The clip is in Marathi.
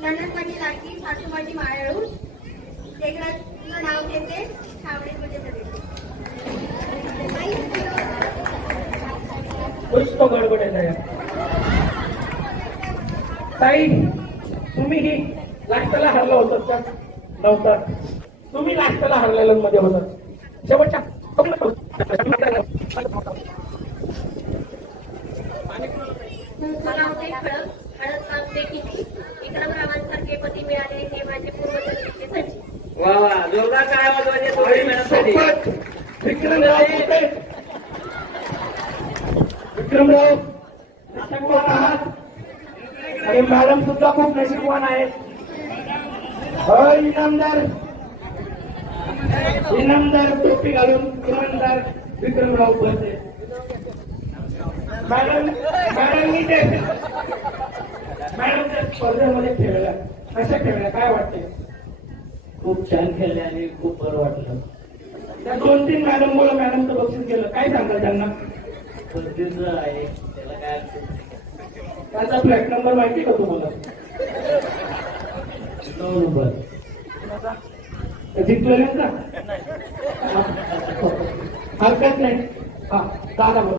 नणंद माझी लाडकी, सासू माझी मायाळू, लेकराचं नाव घेते, छावणी म्हणजे देते. पुष्प गडबड ताई, तुम्ही ही लास्टला हरला होतात का? नव्हता. तुम्ही लास्टला हरलेल्या मध्ये होतात. शेवटच्या मला होते खळद, खळद सांगते किती, विक्रमरावांसारखे पती मिळाले हे माझे पूर्वजन्मीचे संचित. वा वा, जोरदार काय वाजवायचे थोडी मेहनत विक्रमराव कुठे? विक्रमराव नशीबवान आहात आणि मॅडम सुद्धा खूप नशीबवान आहेत. इनामदार इनामदार टोपी घालून इनामदार विक्रमराव बोलते. मॅडम मॅडमनी ते मॅडम त्या स्पर्धेमध्ये खेळल्या, कशा खेळल्या काय वाटते? खूप छान खेळले आणि खूप बरं वाटलं. त्या 2-3 मॅडम मुलं मॅडमचं बक्षीस केलं, काय सांगाल त्यांना? गरजेचं आहे, त्याला काय त्याचा फ्लॅट नंबर माहिती का तुम्हाला? 9 नंबर. जिंकलेले का? हरकत नाही. हा दादा